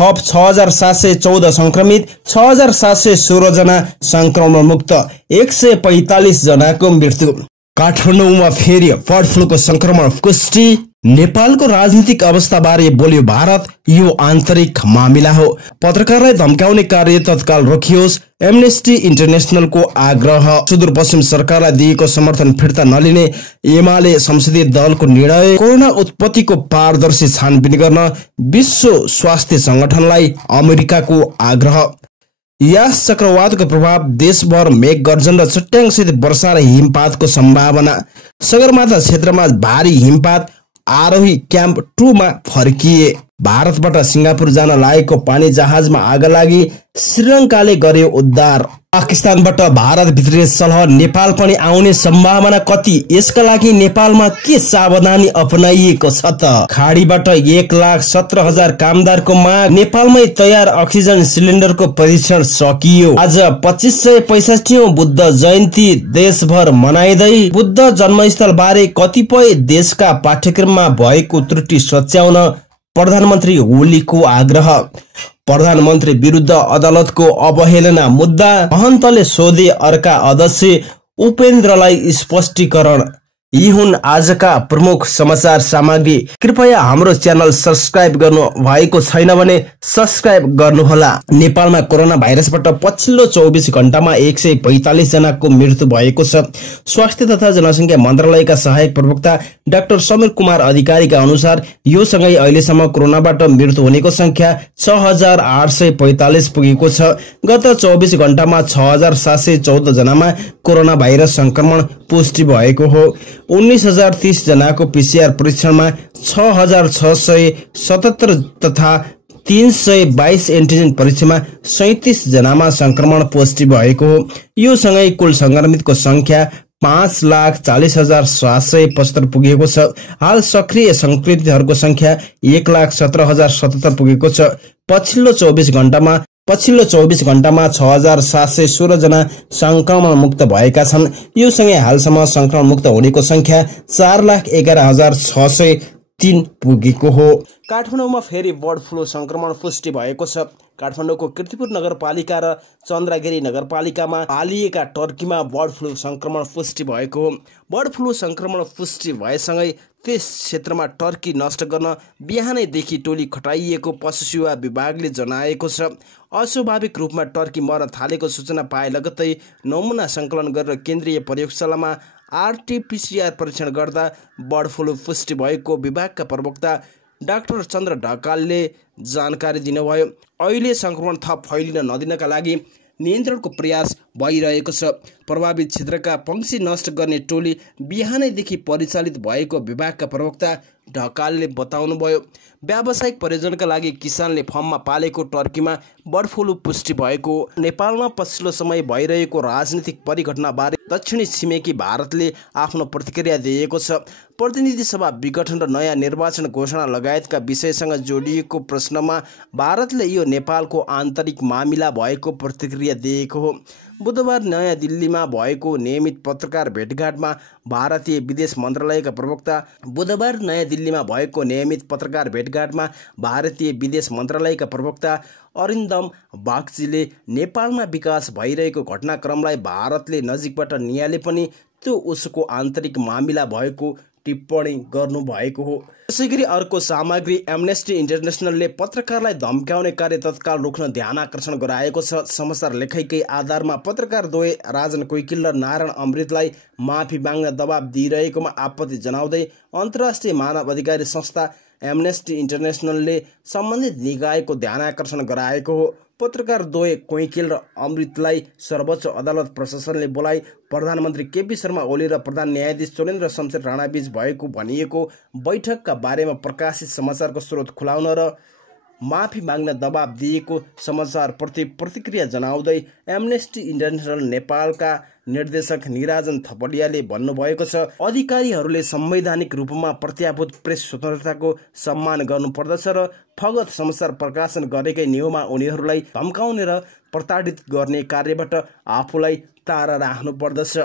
थप 6714 संक्रमित, 6716 जना संक्रमण मुक्त, 145 जनाको मृत्यु। काठमाडौँमा फेरि बर्ड फ्लूको संक्रमण पुष्टि। नेपालको राजनीतिक अवस्था बारे बोल्यो भारत, यो आन्तरिक मामिला हो। पत्रकारलाई धम्काउने कार्य तत्काल रोकियोस्, एमनेस्टी इन्टरनेसनलको आग्रह। सुदूरपश्चिम सरकारलाई दिएको समर्थन फिर्ता नलिने एमाले संसदीय दलको निर्णय। कोरोना उत्पत्तिको पारदर्शी छानबिन गर्न विश्व स्वास्थ्य संगठनलाई अमेरिकाको आग्रह। यास चक्रवातको प्रभाव, देशभर मेघगर्जन र चट्याङसहित वर्षा र हिमपातको सम्भावना। सगरमाथा क्षेत्रमा भारी हिमपात, आरोही क्याम्प 2 मा फर्किए। भारतबाट सिंगापुर जान लागेको पानी जहाजमा आग लागि, श्रीलङ्काले गर्यो उद्धार। पाकिस्तानबाट भारत भित्रिने सलह, नेपाल पनि आउने सम्भावना कति, यसका लागि नेपालमा के सावधानी अपनाइएको छ त? खाडीबाट 1,17,000 कामदारको माग, नेपालमै तयार अक्सिजन सिलिन्डरको परीक्षण सकियो। आज 2565औं बुद्ध जयन्ती देशभर मनाइँदै बुद्ध जन्मस्थल बारे कतिपय देशका पाठ्यक्रममा भएको त्रुटि सच्याउन प्रधानमन्त्री ओलीको आग्रह। प्रधानमन्त्री विरुद्ध अदालतको अवहेलना मुद्दा, महन्तले सोधे अर्का अध्यक्ष उपेन्द्रलाई स्पष्टीकरण। यी हुन् आजका प्रमुख समाचार सामग्री। कृपया हाम्रो च्यानल सब्स्क्राइब गर्नु भएको छैन भने सब्स्क्राइब गर्नुहोला। नेपालमा कोरोना भाइरसबाट पछिल्लो 24 घण्टामा 145 जनाको मृत्यु भएको छ। स्वास्थ्य तथा जनसङ्ख्या मन्त्रालयका सहायक प्रवक्ता डाक्टर समीर कुमार अधिकारीका अनुसार यो सँगै अहिलेसम्म कोरोनाबाट मृत्यु हुनेको संख्या 6845 पुगेको छ। गत 24 घण्टामा 6714 जनामा कोरोना भाइरस संक्रमण पुष्टि भएको हो। 19,030 जनाको पीसीआर परीक्षणमा 6,677 तथा 322 एन्टिजेन परीक्षामा 37 जनामा संक्रमण पुष्टि भएको हो। यो सँगै कुल संक्रमितको संख्या 5,40,775 पुगेको छ। हाल सक्रिय संक्रमितहरूको संख्या 1,17,077 पुगेको छ। पछिल्लो 24 घण्टामा 6,716 जना संक्रमण मुक्त भएका छन्। यो सँगै हालसम्म संक्रमण मुक्त हुनेको संख्या 4,11,603 पुगेको हो। काठमाडौँमा फेरि बर्ड फ्लू संक्रमण पुष्टि भएको छ। काठमाडौँको कीर्तिपुर नगरपालिका र चन्द्रगिरी नगरपालिकामा पालिएका टर्कीमा बर्ड फ्लू संक्रमण पुष्टि भएको हो। बर्ड फ्लू संक्रमण पुष्टि भएसँगै त्यस क्षेत्रमा टर्की नष्ट गर्न बिहानैदेखि टोली खटाइएको पशु सेवा विभागले जनाएको छ। अस्वाभाविक रूपमा टर्की मर्न थालेको सूचना पाए लगत्तै नमुना सङ्कलन गरेर केन्द्रीय प्रयोगशालामा आरटीपीसीआर परीक्षण गर्दा बर्ड फ्लू पुष्टि भएको विभागका प्रवक्ता डाक्टर चन्द्र ढकालले जानकारी दिनुभयो। अहिले संक्रमण थप फैलिन नदिनका लागि नियन्त्रणको प्रयास भइरहेको छ। प्रभावित क्षेत्रका पंक्षी नष्ट गर्ने टोली बिहानैदेखि परिचालित भएको विभागका प्रवक्ता ढकालले बताउनुभयो। व्यावसायिक प्रयोजनका लागि किसानले फर्ममा पालेको टर्कीमा बर्ड फ्लू पुष्टि भएको। नेपालमा पछिल्लो समय भइरहेको राजनीतिक परिघटनाबारे दक्षिणी छिमेकी भारतले आफ्नो प्रतिक्रिया दिएको छ। प्रतिनिधि सभा विघटन र नयाँ निर्वाचन घोषणा लगायतका विषयसँग जोडिएको प्रश्नमा भारतले यो नेपालको आन्तरिक मामिला भएको प्रतिक्रिया दिएको हो। बुधबार नयाँ दिल्लीमा भएको नियमित पत्रकार भेटघाटमा भारतीय विदेश मन्त्रालयका प्रवक्ता अरिन्दम बागचीले नेपालमा विकास भइरहेको घटनाक्रमलाई भारतले नजिकबाट नियाले पनि त्यो उसको आन्तरिक मामिला भएको टिप्पणी गर्नु भएको हो। त्यसैगरी अर्को सामग्री, एमनेस्टी इन्टरनेसनलले पत्रकारलाई धम्काउने कार्य तत्काल रोक्न ध्यानआकर्षण गराएको छ। समाचार लेखाइकै आधारमा पत्रकार द्वय राजन कोइकिल र नारायण अमृतलाई माफी माग्न दबाब दिइरहेकोमा आपत्ति जनाउँदै अन्तर्राष्ट्रिय मानव अधिकार संस्था एमनेस्टी इन्टरनेसनलले सम्बन्धित निकायको ध्यानआकर्षण गराएको हो। पत्रकार द्वय कोइकिल र अमृतलाई सर्वोच्च अदालत प्रशासनले बोलाई प्रधानमन्त्री केपी शर्मा ओली र प्रधान न्यायाधीश चोलेन्द्र शमशेर राणाबीच भएको भनिएको बैठकका बारेमा प्रकाशित समाचारको स्रोत खुलाउन र माफी माग्न दबाब दिएको समाचारप्रति प्रतिक्रिया जनाउँदै एमनेस्टी इन्टरनेसनल नेपालका निर्देशक निराजन थपलियाले भन्नुभएको छ, अधिकारीहरूले संवैधानिक रूपमा प्रत्याभूत प्रेस स्वतन्त्रताको सम्मान गर्नुपर्दछ र फगत समाचार प्रकाशन गरेकै नियममा उनीहरूलाई धम्काउने र प्रताडित गर्ने कार्यबाट आफूलाई टाढा राख्नुपर्दछ।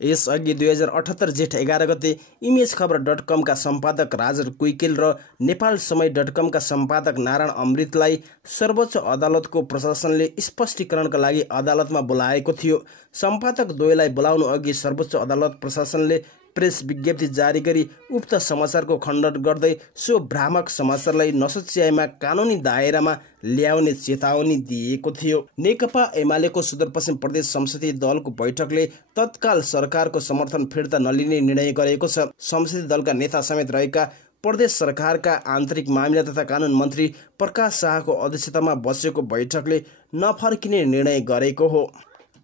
यसअघि 2078 जेठ 11 गते इमेजखबर.com का सम्पादक राजर कुइकेल र नेपाल समय.com का सम्पादक नारायण अमृतलाई सर्वोच्च अदालतको प्रशासनले स्पष्टीकरणका लागि अदालतमा बोलाएको थियो। सम्पादक द्वयलाई बोलाउनु अघि सर्वोच्च अदालत प्रशासनले प्रेस विज्ञप्ति जारी गरी उक्त समाचारको खण्डन गर्दै सो भ्रामक समाचारलाई नसच्याएमा कानुनी दायरामा ल्याउने चेतावनी दिएको थियो। नेकपा एमालेको सुदूरपश्चिम प्रदेश संसदीय दलको बैठकले तत्काल सरकारको समर्थन फिर्ता नलिने निर्णय गरेको छ। संसदीय दलका नेता समेत रहेका प्रदेश सरकारका आन्तरिक मामिला तथा कानुन मन्त्री प्रकाश शाहको अध्यक्षतामा बसेको बैठकले नफर्किने निर्णय गरेको हो।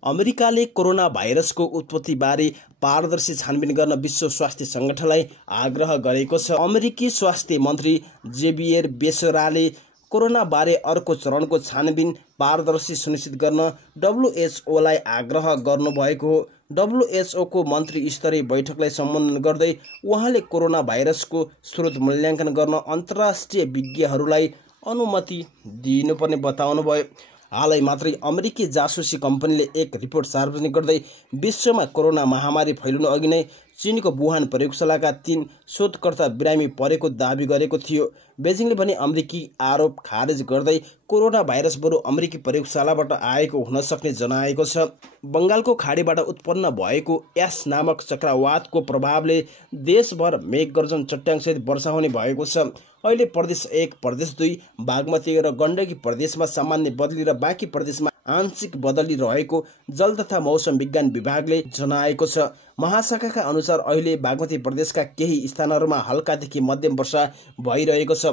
अमेरिकाले कोरोना भाइरसको उत्पत्तिबारे पारदर्शी छानबिन गर्न विश्व स्वास्थ्य संगठनलाई आग्रह गरेको छ। अमेरिकी स्वास्थ्य मन्त्री जेभियर बेसोराले कोरोना बारे अर्को चरणको छानबिन पारदर्शी सुनिश्चित गर्न डब्ल्युएचओलाई आग्रह गर्नुभएको हो। डब्ल्युएचओको मन्त्री स्तरीय बैठकलाई सम्बोधन गर्दै उहाँले कोरोना भाइरसको स्रोत मूल्याङ्कन गर्न अन्तर्राष्ट्रिय विज्ञहरूलाई अनुमति दिनुपर्ने बताउनुभयो। हालै मात्रै अमेरिकी जासुसी कम्पनीले एक रिपोर्ट सार्वजनिक गर्दै विश्वमा कोरोना महामारी फैलिनु अघि नै चीनको वुहान प्रयोगशालाका 3 शोधकर्ता बिरामी परेको दावी गरेको थियो। बेजिङले भने अमेरिकी आरोप खारेज गर्दै कोरोना भाइरस बरु अमेरिकी प्रयोगशालाबाट आएको हुन सक्ने जनाएको छ। बंगालको खाडीबाट उत्पन्न भएको यास नामक चक्रवातको प्रभावले देशभर मेघगर्जन चट्याङसहित वर्षा हुने भएको छ। अहिले प्रदेश 1, प्रदेश 2, बागमती र गण्डकी प्रदेशमा सामान्य बदली र बाँकी प्रदेशमा आंशिक बदली रहेको जल तथा मौसम विज्ञान विभागले जनाएको छ। महाशाखाका अनुसार अहिले बागमती प्रदेशका केही स्थानहरूमा हल्कादेखि मध्यम वर्षा भइरहेको छ।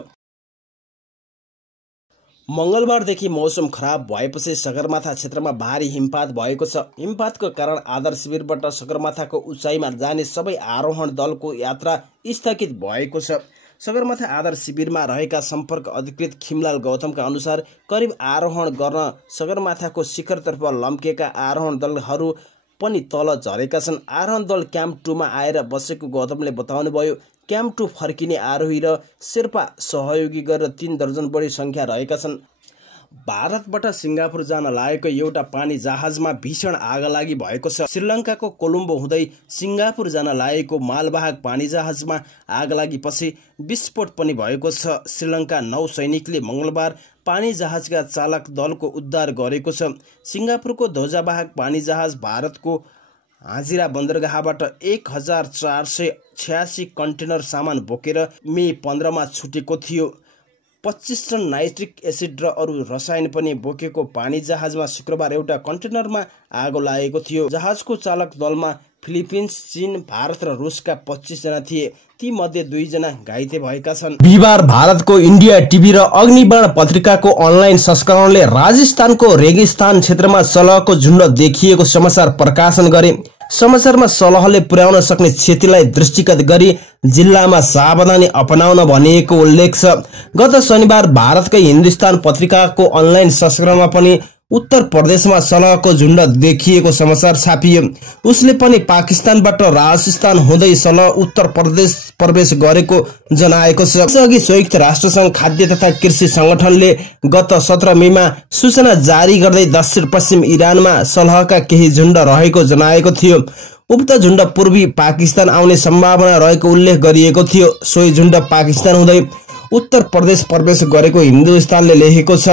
मंगलबारदेखि मौसम खराब भएपछि सगरमाथा क्षेत्रमा भारी हिमपात भएको छ। हिमपातको कारण आधार शिविरबाट सगरमाथाको उचाइमा जाने सबै आरोहण दलको यात्रा स्थगित भएको छ। सगरमाथा आधार शिविरमा रहेका सम्पर्क अधिकृत खिमलाल गौतमका अनुसार करिब आरोहण गर्न सगरमाथाको शिखरतर्फ लम्केका आरोहण दलहरू पनि तल झरेका छन्। आरोहण दल क्याम्प 2 मा आएर बसेको गौतमले बताउनुभयो। क्याम्प 2 फर्किने आरोही र शेर्पा सहयोगी गरेर 3 दर्जन बढी संख्या रहेका छन्। भारतबाट सिङ्गापुर जान लागेको एउटा पानी जहाजमा भीषण आगलागी भएको छ। श्रीलङ्काको कोलम्बो हुँदै सिङ्गापुर जान लागेको मालवाहक पानी जहाजमा आगलागीपछि विस्फोट पनि भएको छ। श्रीलङ्का नौ सैनिकले मंगलबार पानी जहाजका चालक दलको उद्धार गरेको छ। सिङ्गापुरको ध्वजावाहक पानी जहाज भारतको हाजिरा बन्दरगाहबाट 1486 कन्टेनर सामान बोकेर मे 15 मा छुटेको थियो। 25 टन नाइट्रिक एसिड र अरू रसायन पनि बोकेको पानी जहाजमा शुक्रबार एउटा कन्टेनरमा आगो लागेको थियो। जहाजको चालक दलमा फिलिपिन्स, चीन, भारत र रुसका 25 जना थिए। ती मध्ये 2 जना घाइते भएका छन्। बिहिबार भारतको इन्डिया टिभी र अग्निबाण पत्रिकाको अनलाइन संस्करणले राजस्थानको रेगिस्तान क्षेत्रमा सलहको झुण्ड देखिएको समाचार प्रकाशन गरे। समाचारमा सलहले पुर्याउन सक्ने क्षतिलाई दृष्टिगत गरी जिल्लामा सावधानी अपनाउन भनिएको उल्लेख छ। गत शनिबार भारतकै हिन्दुस्तान पत्रिकाको अनलाइन संस्करणमा पनि उत्तर प्रदेशमा सलहको झुण्ड देखिएको समाचार छापियो। उसले पनि पाकिस्तानबाट राजस्थान हुँदै सलह उत्तर प्रदेश प्रवेश गरेको जनाएको छ। यसअघि संयुक्त राष्ट्रसङ्घ खाद्य तथा कृषि संगठनले गत 17 मेमा सूचना जारी गर्दै दक्षिण पश्चिम इरानमा सलहका केही झुण्ड रहेको जनाएको थियो। उक्त झुण्ड पूर्वी पाकिस्तान आउने सम्भावना रहेको उल्लेख गरिएको थियो। सोही झुण्ड पाकिस्तान हुँदै उत्तर प्रदेश प्रवेश गरेको हिन्दुस्तानले लेखेको छ।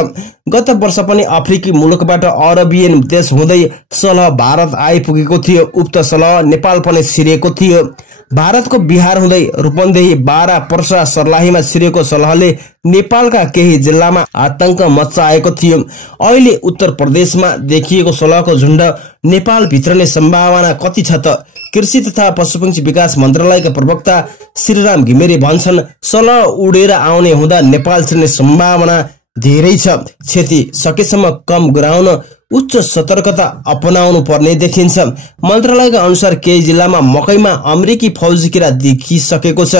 गत वर्ष पनि अफ्रिकी मुलुकबाट अरबियन देश हुँदै सलह भारत आइपुगेको थियो। उक्त सलह नेपाल पनि छिरेको थियो। भारतको बिहार हुँदै रूपन्देही, बारा, पर्सा, सर्लाहीमा छिरेको सलहले नेपालका केही जिल्लामा आतंक मच्चाएको थियो। अहिले उत्तर प्रदेशमा देखिएको सलहको झुण्ड नेपाल भित्रने सम्भावना कति छ त? कृषि तथा पशुपक्षी विकास मन्त्रालयका प्रवक्ता श्रीराम घिमिरे भन्छन्, सलह उडेर आउने हुँदा नेपाल छिर्ने सम्भावना धेरै छ। क्षति सकेसम्म कम गराउन उच्च सतर्कता अपनाउनु पर्ने देखिन्छ। मन्त्रालयका अनुसार केही जिल्लामा मकैमा अमेरिकी फौजी किरा देखिसकेको छ।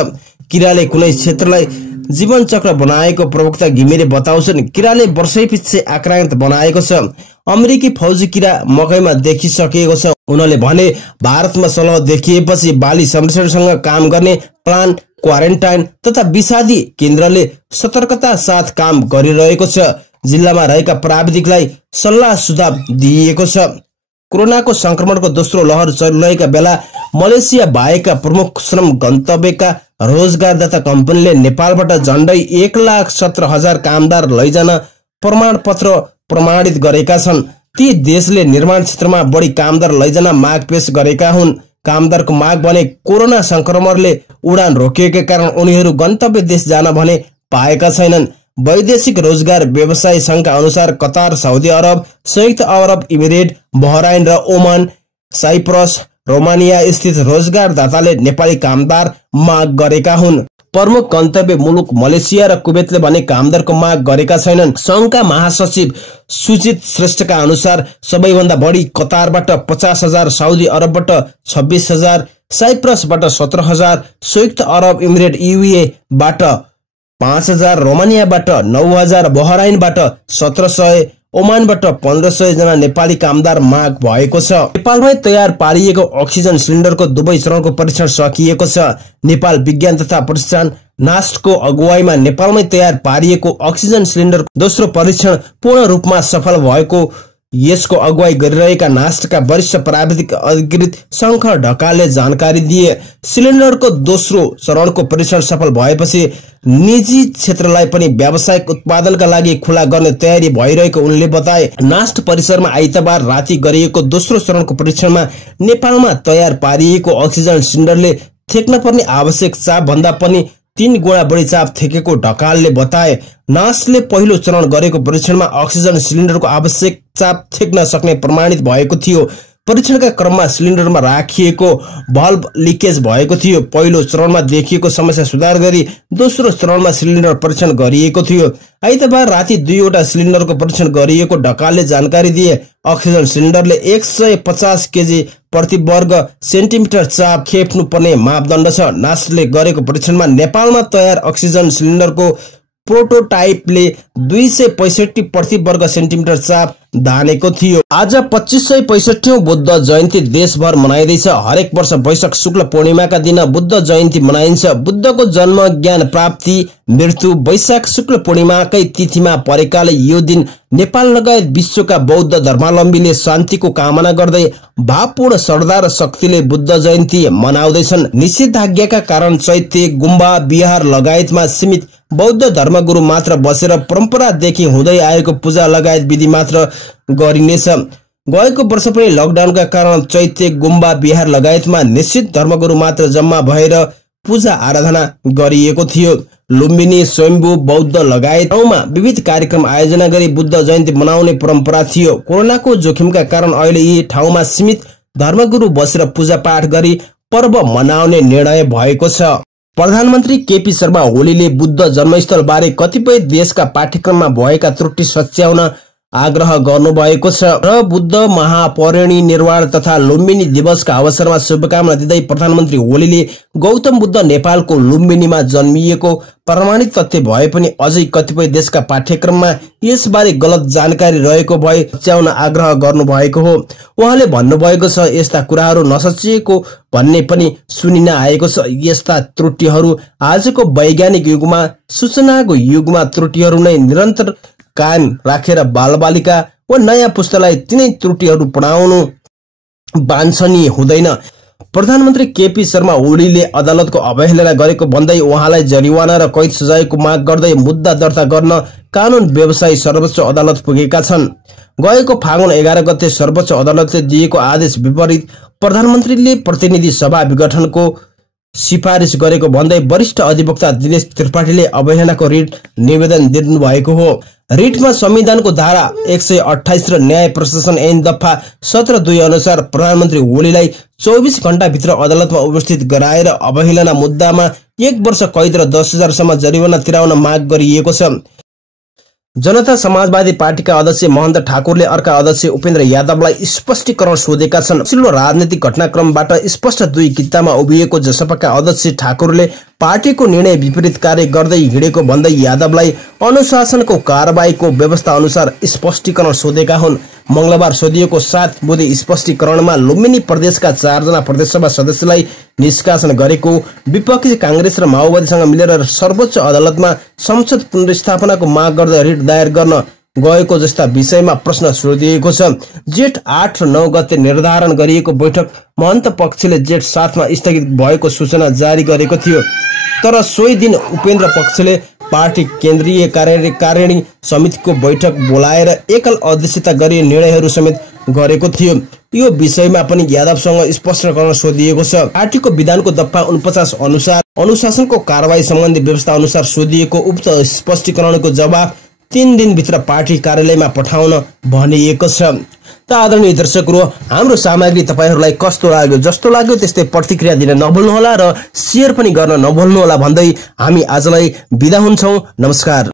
किराले कुनै क्षेत्रलाई जीवन चक्र बनाएको प्रवक्ता घिमिरे बताउँछन्। किराले वर्षैपछि आक्रान्त बनाएको छ। अमेरिकी फौजी किरा मकैमा देखिसकेको छ। उनले भने भारतमा सलह देखिएपछि बाली संरक्षणसँग काम गर्ने प्लान, क्वारेन्टाइन तथा विषादी केन्द्रले सतर्कता साथ काम गरिरहेको छ। जिल्लामा रहेका प्राविधिकलाई सल्लाह सुझाव दिइएको छ। कोरोनाको संक्रमणको दोस्रो लहर चलिरहेका बेला मलेसिया बाहेकका प्रमुख श्रम गन्तव्यका रोजगारदाता कम्पनीले नेपालबाट झण्डै 1,17,000 कामदार लैजान प्रमाणपत्र प्रमाणित गरेका छन्। ती देशले निर्माण क्षेत्रमा बढी कामदार लैजान माग पेश गरेका हुन्। कामदारको माग भने कोरोना संक्रमणले उडान रोकिएका कारण उनीहरू गन्तव्य देश जान भने पाएका छैनन्। वैदेशिक रोजगार व्यवसाय संघका अनुसार कतार, साउदी अरब, संयुक्त अरब इमिरेट, बहराइन र ओमान, साइप्रस, रोमानिया स्थित रोजगारदाताले नेपाली कामदार माग गरेका हुन्। प्रमुख गन्तव्य मुलुक मलेसिया र कुवेतले भने कामदारको माग गरेका छैनन्। संघका महासचिव सुजित श्रेष्ठका अनुसार सबैभन्दा बढी कतारबाट 50,000, साउदी अरबबाट 26,000, साइप्रसबाट 17,000, संयुक्त अरब इमिरेट UAE बाट 5,000, रोमानियाबाट 9,000, बहराइनबाट 1,700, ओमानबाट 1,500 जना नेपाली कामदार माग भएको छ। नेपालमै तयार पारिएको अक्सिजन सिलिन्डरको दुवै चरणको परीक्षण सकिएको छ। नेपाल विज्ञान तथा प्रतिष्ठान नास्टको अगुवाईमा नेपालमै तयार पारिएको अक्सिजन सिलिन्डरको दोस्रो परीक्षण पूर्ण रूपमा सफल भएको यसको अगुवाई गरिरहेका नास्टका वरिष्ठ प्राविधिक अधिकृत शंकर ढकालले जानकारी दिए। सिलिन्डरको दोस्रो चरणको परीक्षण सफल भएपछि निजी क्षेत्रलाई पनि व्यावसायिक उत्पादनका लागि खुला गर्ने तयारी भइरहेको उनले बताए। नास्ट परिसरमा आइतबार राति गरिएको दोस्रो चरणको परीक्षणमा नेपालमा तयार पारिएको अक्सिजन सिलिन्डरले थेक्न पर्ने आवश्यक चाप भन्दा पनि 3 गुणा बढी चाप थेकेको ढकालले बताए। नास्टले पहिलो चरण गरेको परीक्षणमा अक्सिजन सिलिन्डरको आवश्यक चाप थेक्न सक्ने प्रमाणित भएको थियो। परीक्षणका क्रममा सिलिन्डरमा राखिएको भल्भ लिकेज भएको थियो। पहिलो चरणमा देखिएको समस्या सुधार गरी दोस्रो चरणमा सिलिन्डर परीक्षण गरिएको थियो। आइतबार राति 2वटा सिलिन्डरको परीक्षण गरिएको ढकालले जानकारी दिए। अक्सिजन सिलिन्डरले 150 केजी प्रति वर्ग सेन्टिमिटर चाप खेप्नु पर्ने मापदण्ड छ। नास्टले गरेको परीक्षणमा नेपालमा तयार अक्सिजन सिलिन्डरको प्रोटोटाइपले 265 प्रति वर्ग सेन्टिमिटर चाप धानेको थियो। आज 2565औं बुद्ध जयन्ती देशभर मनाइँदैछ। हरेक वर्ष वैशाख शुक्ल पूर्णिमाका दिन बुद्ध जयन्ती मनाइन्छ। बुद्धको जन्म, ज्ञान प्राप्ति, मृत्यु वैशाख शुक्ल पूर्णिमाकै तिथिमा परेकाले यो दिन नेपाल लगायत विश्वका बौद्ध धर्मावलम्बीले शान्तिको कामना गर्दै भावपूर्ण श्रद्धा र शक्तिले बुद्ध जयन्ती मनाउँदैछन्। निषेधाज्ञाका कारण चैत्य, गुम्बा, विहार लगायतमा सीमित बौद्ध धर्मगुरु मात्र बसेर परम्परादेखि हुँदै आएको पूजा लगायत विधि मात्र गरिनेछ। गएको वर्ष पनि लकडाउनका कारण चैत्य, गुम्बा, विहार लगायतमा निश्चित धर्मगुरु मात्र जम्मा भएर पूजा आराधना गरिएको थियो। लुम्बिनी, स्वयम्भू बौद्ध लगायत ठाउँमा विविध कार्यक्रम आयोजना गरी बुद्ध जयन्ती मनाउने परम्परा थियो। कोरोनाको जोखिमका कारण अहिले यी ठाउँमा सीमित धर्मगुरु बसेर पूजा पाठ गरी पर्व मनाउने निर्णय भएको छ। प्रधानमन्त्री केपी शर्मा ओलीले बुद्ध जन्मस्थल बारे कतिपय देशका पाठ्यक्रममा भएका त्रुटि सच्याउन आग्रह गर्नुभएको छ र बुद्ध महापरिनिर्वाण तथा लुम्बिनी दिवसका अवसरमा शुभकामना दिँदै प्रधानमन्त्री ओलीले गौतम बुद्ध नेपालको लुम्बिनीमा जन्मिएको प्रमाणित तथ्य भए पनि अझै कतिपय देशका पाठ्यक्रममा यसबारे गलत जानकारी रहेको भए सच्याउन आग्रह गर्नुभएको हो। उहाँले भन्नुभएको छ, यस्ता कुराहरू नसचिएको भन्ने पनि सुनिन आएको छ। यस्ता त्रुटिहरू आजको वैज्ञानिक युगमा, सूचनाको युगमा त्रुटिहरू नै निरन्तर कायम राखेर बालबालिका वा नयाँ पुस्तालाई तिनै त्रुटिहरू पढाउनु वाञ्छनीय हुँदैन। प्रधानमन्त्री केपी शर्मा ओलीले अदालतको अवहेलना गरेको भन्दै उहाँलाई जरिवाना र कैद सजायको माग गर्दै मुद्दा दर्ता गर्न कानून व्यवसायी सर्वोच्च अदालत पुगेका छन्। गएको फागुन 11 गते सर्वोच्च अदालतले दिएको आदेश विपरीत प्रधानमन्त्रीले प्रतिनिधि सभा विघटनको सिफारिस गरेको भन्दै वरिष्ठ अधिवक्ता दिनेश त्रिपाठीले अवहेलनाको रिट निवेदन दिनुभएको हो। रिटमा संविधानको धारा 128 र न्याय प्रशासन ऐन दफा 17(2) अनुसार प्रधानमन्त्री ओलीलाई 24 घण्टाभित्र अदालतमा उपस्थित गराएर अवहेलना मुद्दामा 1 वर्ष कैद र 10,000 सम्म जरिवाना तिराउन माग गरिएको छ। जनता समाजवादी पार्टीका अध्यक्ष महन्त ठाकुरले अर्का अध्यक्ष उपेन्द्र यादवलाई स्पष्टीकरण सोधेका छन्। पछिल्लो राजनीतिक घटनाक्रमबाट स्पष्ट दुई कितामा उभिएको जसपाका अध्यक्ष ठाकुरले पार्टीको निर्णय विपरीत कार्य गर्दै हिँडेको भन्दै यादवलाई अनुशासनको कारबाहीको व्यवस्था अनुसार स्पष्टीकरण सोधेका हुन्। मंगलबार सोधिएको 7 बुँदे स्पष्टीकरणमा लुम्बिनी प्रदेशका 4 जना प्रदेशसभा सदस्यलाई निष्कासन गरेको, विपक्षी कांग्रेस र माओवादीसँग मिलेर सर्वोच्च अदालतमा संसद पुनर्स्थापनाको माग गर्दै रिट दायर गर्न गएको जस्ता विषयमा प्रश्न सोधिएको छ। जेठ 8 र 9 गते निर्धारण गरिएको बैठक महन्त पक्षले जेठ 7 मा स्थगित भएको सूचना जारी गरेको थियो। तर सोही दिन उपेन्द्र पक्षले पार्टी केन्द्रीय कार्यकारिणी समितिको बैठक बोलाएर एकल अध्यक्षता गरी निर्णयहरू समेत गरेको थियो। यो विषयमा पनि यादवसँग स्पष्टीकरण सोधिएको छ। पार्टीको विधानको दफा 49 अनुसार अनुशासनको कारबाही सम्बन्धी व्यवस्था अनुसार सोधिएको उक्त स्पष्टीकरणको जवाब 3 दिनभित्र पार्टी कार्यालयमा पठाउन भनिएको छ। त आदरणीय दर्शकहरू, हाम्रो सामग्री तपाईहरूलाई कस्तो लाग्यो? जस्तो लाग्यो त्यस्तै प्रतिक्रिया दिन नभुल्नुहोला र शेयर पनि गर्न नभुल्नुहोला भन्दै हामी आजलाई बिदा हुन्छौं। नमस्कार।